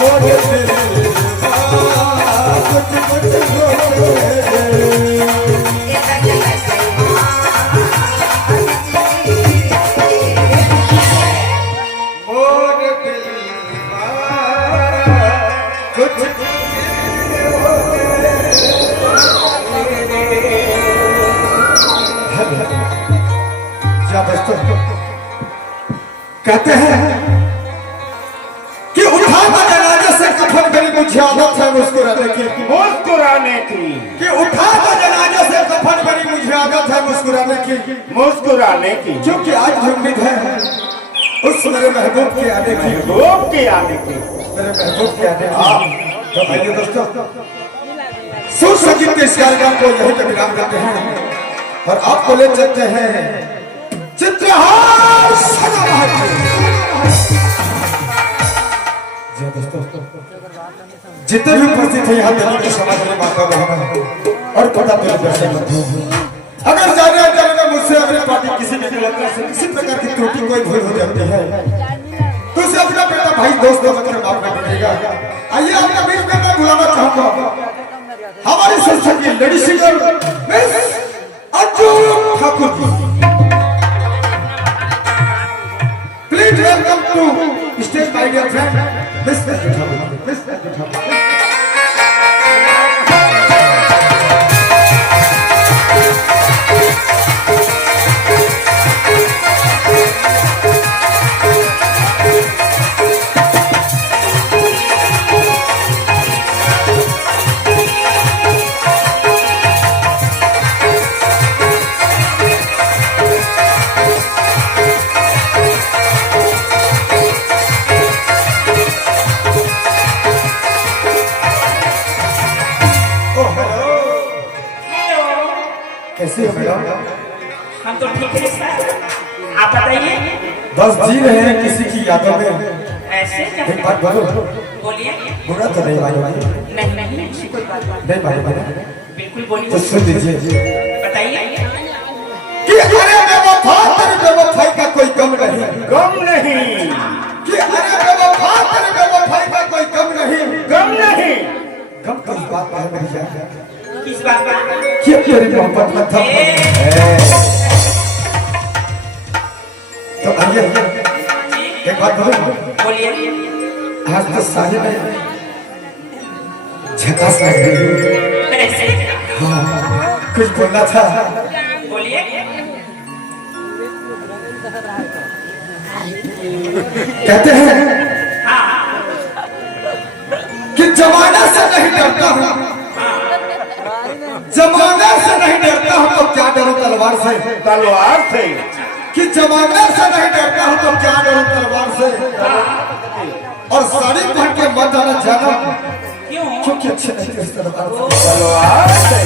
मोरे दिल कुछ कुछ कहते हैं कि उठावा जनाजे से कफन करी मुझे आदत है मुस्कुराने की कि उठावा जनाजे से कफन करी मुझे आदत है मुस्कुराने की क्योंकि आज भी उम्मीद है उस मेरे महबूब के आने की मेरे महबूब के आने की। तो आइए दोस्तों सुसज्जित इस कार्यक्रम को यहीं पे विराम करते हैं और आपको ले चलते हैं चित्रहार जितने भी उपस्थित है यहाँ दिल्ली के समाज में माता बहन और पता मेरे दर्शक बंधु अगर जाने में मुझसे अपनी पार्टी किसी भी किसी प्रकार की त्रुटि कोई भूल हो जाती है तो उसे अपना बेटा भाई दोस्त मतलब माफ कर दीजिएगा। आइए अपना बीच में मैं बुलाना चाहूंगा हमारी संस्था की lady singer miss Anju Thakur. Please welcome to stage my dear friend, Miss Anju Thakur. Miss Anju Thakur. कैसे हो मैडम? हम तो ठीक है सर, आप बताइए। बस जी रहे हैं किसी की यादों में। ऐसे एक बात बोलो। बोलिए। बुरा तो नहीं भाई? नहीं ऐसी कोई बात नहीं भाई बिल्कुल बोलिए। तो सुन लीजिए बताइए कि अरे बेवफा तेरे बेवफाई का कोई गम नहीं कि अरे बेवफा तेरे बेवफाई का कोई गम नहीं गम किस बात का है मेरी जान? किस बात का? कि तेरी मोहब्बत में था। तो आइए एक बात बोलिए। आज तो साले में झकास लग रही है। हाँ कुछ बोलना था। बोलिए। कहते हैं कि जमाने से नहीं डरता हूँ जमाने से नहीं डरता हूँ तो क्या डरूं तलवार से कि जमाने से नहीं डरता हूँ तो क्या डरूं तलवार से और साड़ी पहन के मत आना जाना क्योंकि अच्छे नहीं इस तलवार से।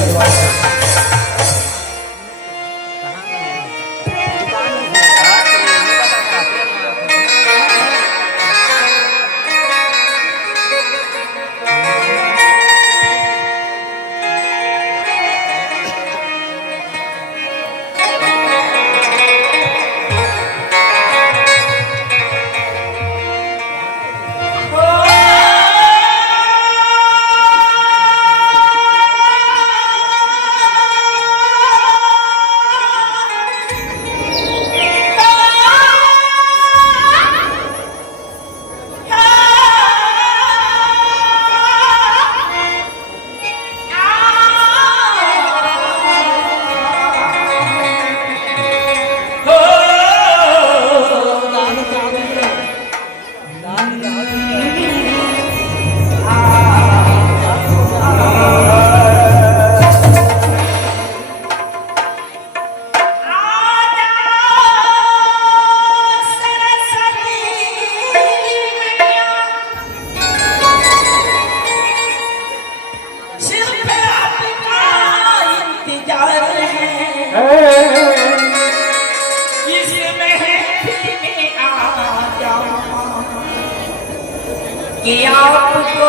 कि आपको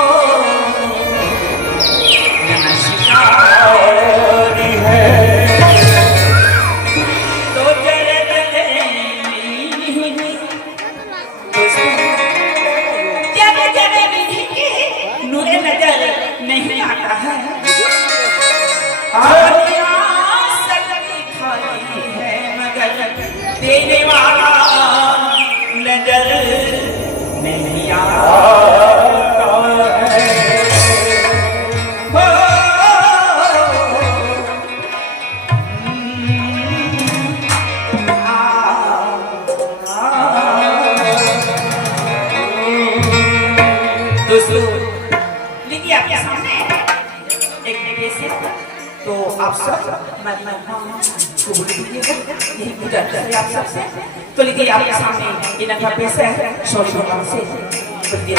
नमस्कार है तो जरे जरे झोलियां सबकी खाली है मगर देने वाला नजर नहीं आता है। दोस्तों लीजिए आपके सामने एक निवेश है, तो आप सब को बोलिएगा यही गुजारिश है आप सबसे। तो लीजिए आपके सामने इनका पैसा है 100 से बोलिए।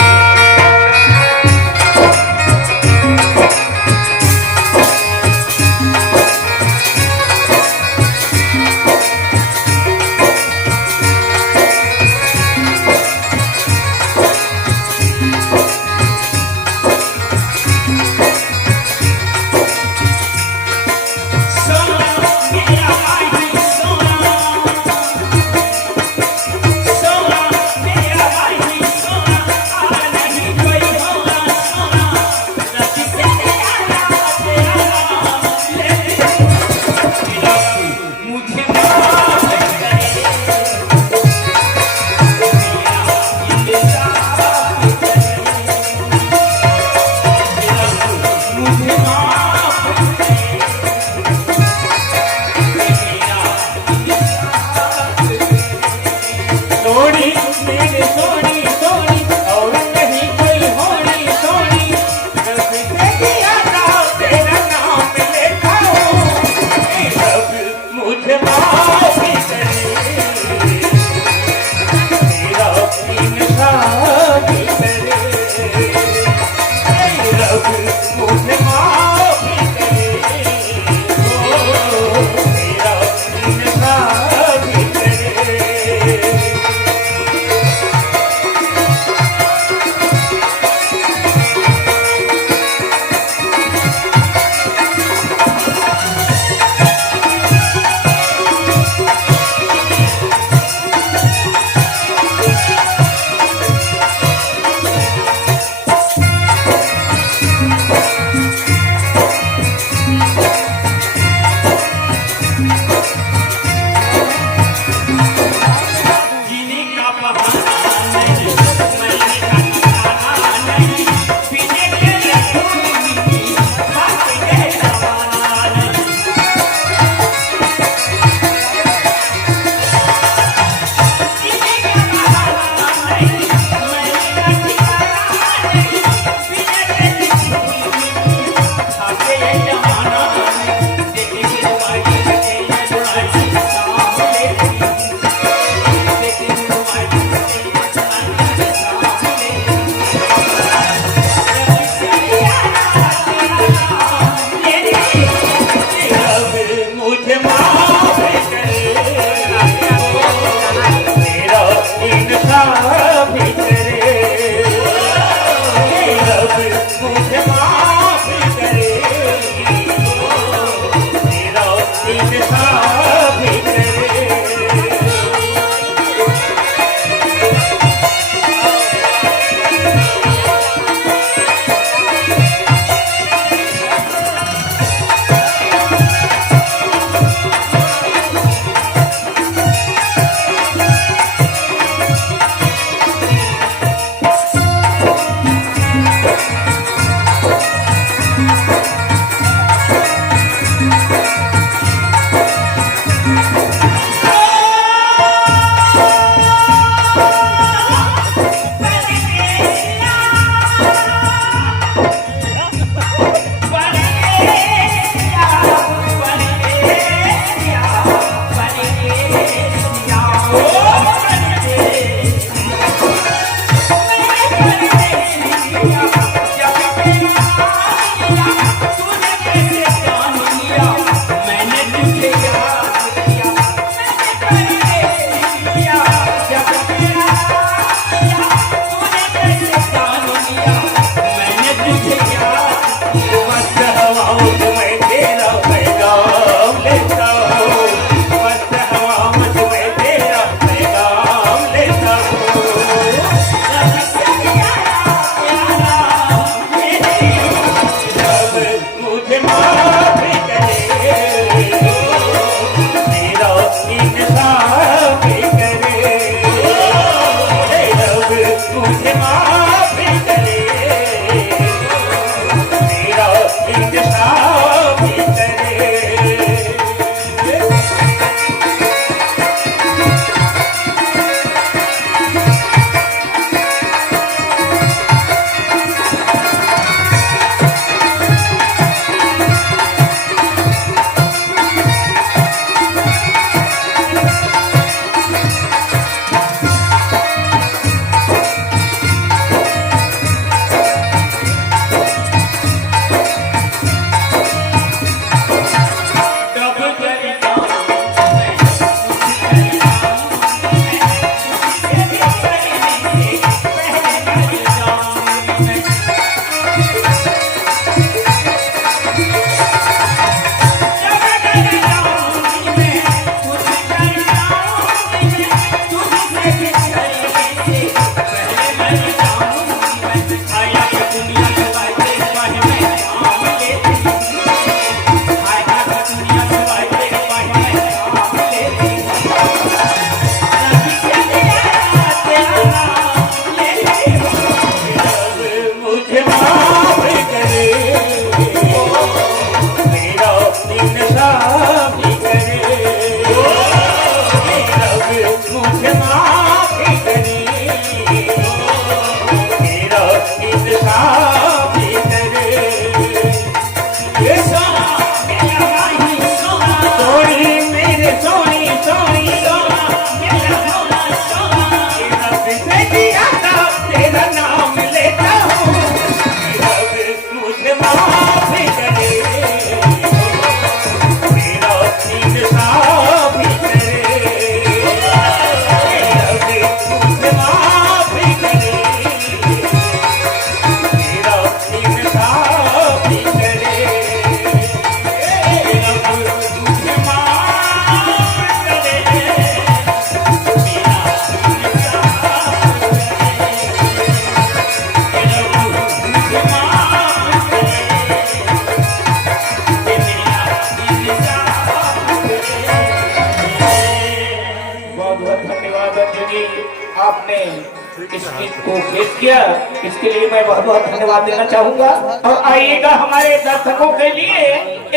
गीत को पेश किया, इसके लिए मैं बहुत बहुत धन्यवाद देना चाहूंगा। और आइएगा हमारे दर्शकों के लिए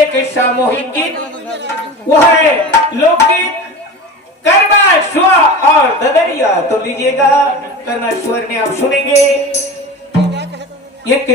एक सामूहिक गीत, वह है लोकगीत करवा स्वर और ददरिया। तो लीजिएगा, करना स्वर में आप सुनेंगे एक